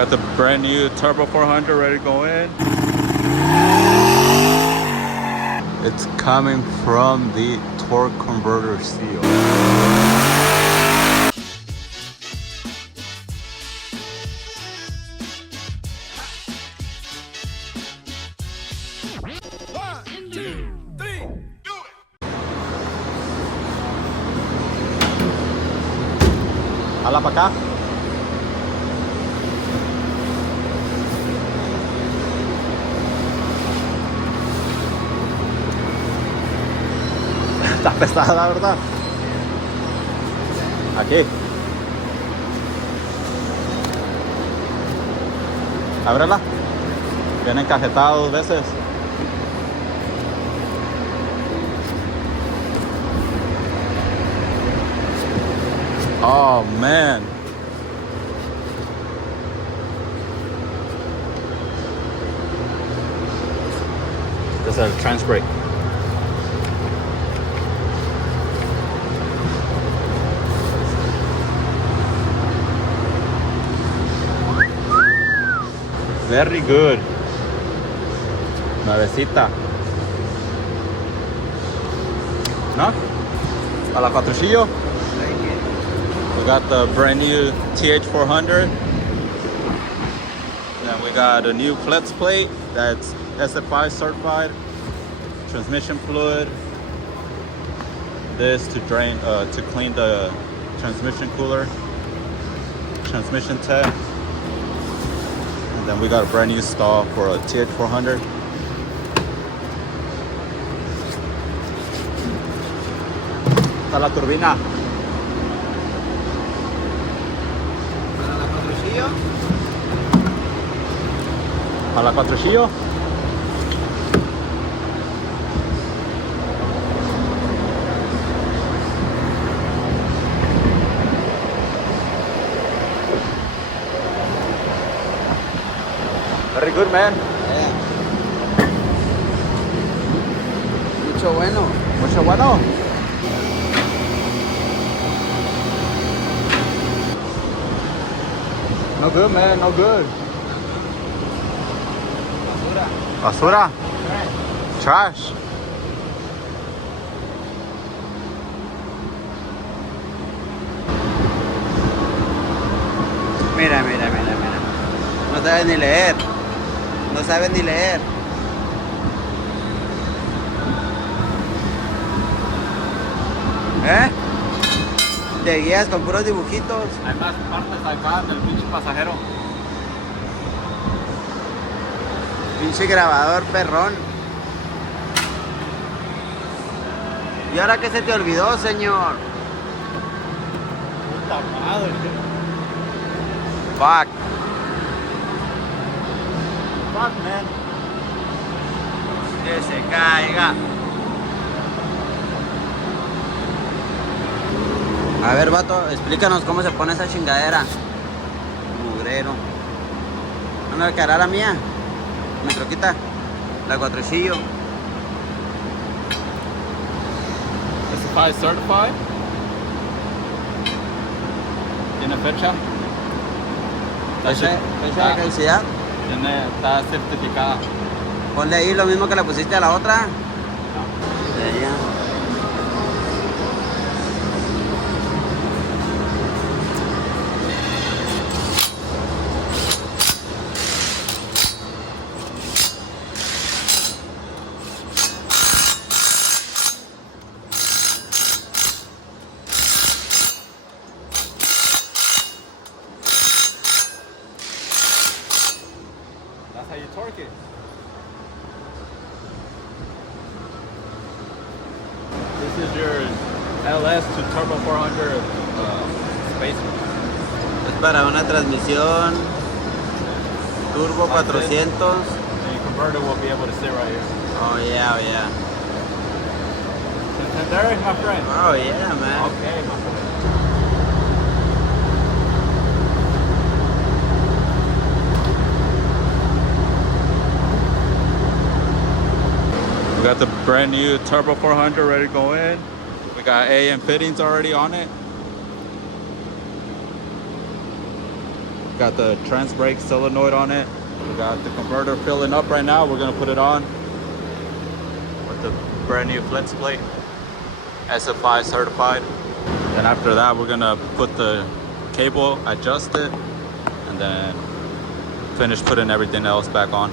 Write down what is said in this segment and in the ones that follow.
Got the brand new Turbo 400 ready to go in. It's coming from the torque converter seal. One, two, three, do it! Hala para acá. Está pesada, la verdad. Aquí. Ábrela. Viene encajetada 2 veces. Oh man. This is a trans brake. Very good. Nuevecita. ¿No? A la cuatrocillo. We got the brand new TH400. Then we got a new flex plate that's SF5 certified. Transmission fluid. This to drain, to clean the transmission cooler. Transmission tech. And then we got a brand new stall for a TH400. Está la turbina. ¿A la cuatrocillo? Very good, man. Mucho bueno. Mucho bueno. No good, man. No good. Basura. Trash. Mira. No sabes ni leer. No sabes ni leer. ¿Eh? Te guías con puros dibujitos. Hay más partes acá del pinche pasajero. Pinche grabador perrón. ¿Y ahora qué se te olvidó, señor? Puta madre. Fuck. Fuck, man. Que se caiga. A ver, vato, explícanos cómo se pone esa chingadera. Mugrero. ¿No me caerá la mía? Mi troquita. La cuatrocillo. SF5 certified. Tiene fecha. Fecha de caducidad. Está certificada. Ponle ahí lo mismo que le pusiste a la otra. Sería. That's how you torque it. This is your LS to Turbo 400 spacer. Es para una transmisión turbo 400. And your converter will be able to sit right here. Oh yeah, oh yeah. Santander, my friend. Oh yeah, man. Okay, my friend. We got the brand new Turbo 400 ready to go in. We got AM fittings already on it. Got the trans brake solenoid on it. We got the converter filling up right now. We're gonna put it on with the brand new flex plate, SFI certified. Then after that, we're gonna put the cable, adjust it, and then finish putting everything else back on.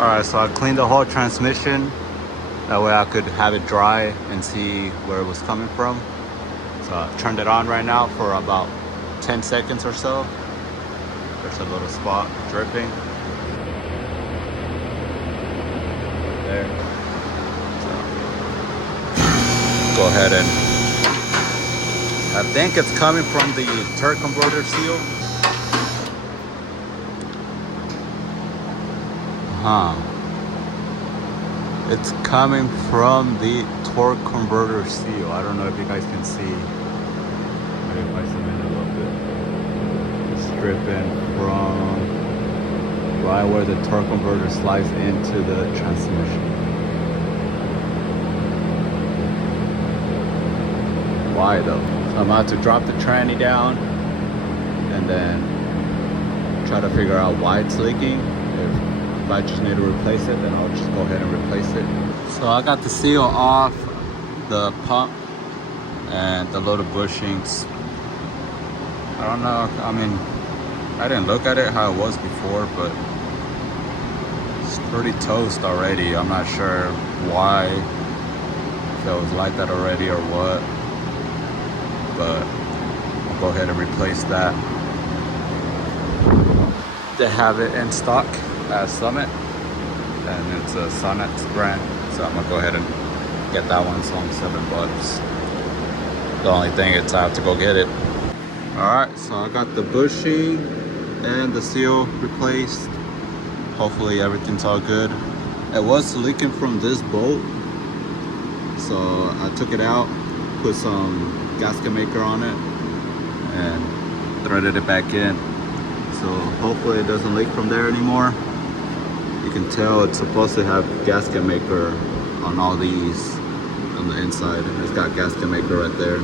All right, so I cleaned the whole transmission. That way I could have it dry and see where it was coming from. So I turned it on right now for about 10 seconds or so. There's a little spot dripping. There. So go ahead and, I think it's coming from the torque converter seal. It's coming from the torque converter seal. I don't know if you guys can see. Maybe if I zoom in a little bit. It's dripping from right where the torque converter slides into the transmission. Why though? So I'm about to drop the tranny down and then try to figure out why it's leaking. If I just need to replace it, then I'll just go ahead and replace it. So I got the seal off the pump and the little bushings. I don't know, I mean, I didn't look at it how it was before, but it's pretty toast already. I'm not sure why, if it was like that already or what, but I'll go ahead and replace that. They have it in stock at Summit, and it's a Sonex brand, so I'm gonna go ahead and get that one. It's only $7. The only thing is I have to go get it. Alright, so I got the bushing and the seal replaced. Hopefully everything's all good. It was leaking from this bolt, so I took it out, put some gasket maker on it, and threaded it back in. So hopefully it doesn't leak from there anymore. You can tell it's supposed to have gasket maker on all these on the inside. It's got gasket maker right there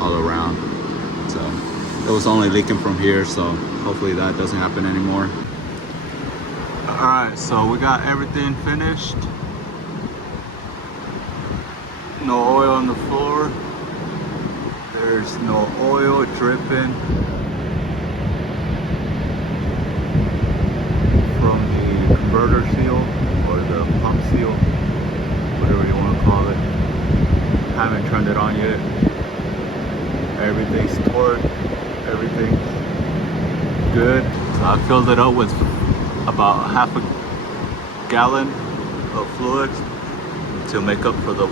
all around. So it was only leaking from here, so hopefully that doesn't happen anymore. Alright, so we got everything finished. No oil on the floor. There's no oil dripping from the converter seal or the pump seal, whatever you want to call it. Haven't turned it on yet. Everything's torqued, everything's good. I filled it up with about half a gallon of fluid to make up for the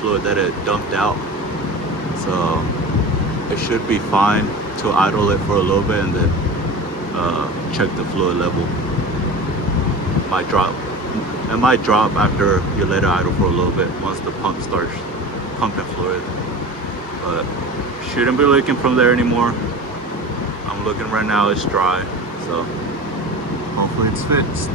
fluid that it dumped out. So it should be fine to idle it for a little bit and then check the fluid level. It might drop after you let it idle for a little bit once the pump starts pumping fluid, but shouldn't be leaking from there anymore. I'm looking right now, it's dry, so hopefully it's fixed.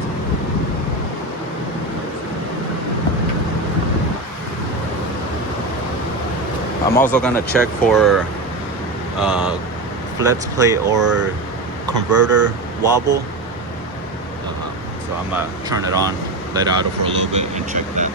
I'm also gonna check for flex plate or converter wobble. So I'm gonna turn it on, let it idle for a little bit and check that.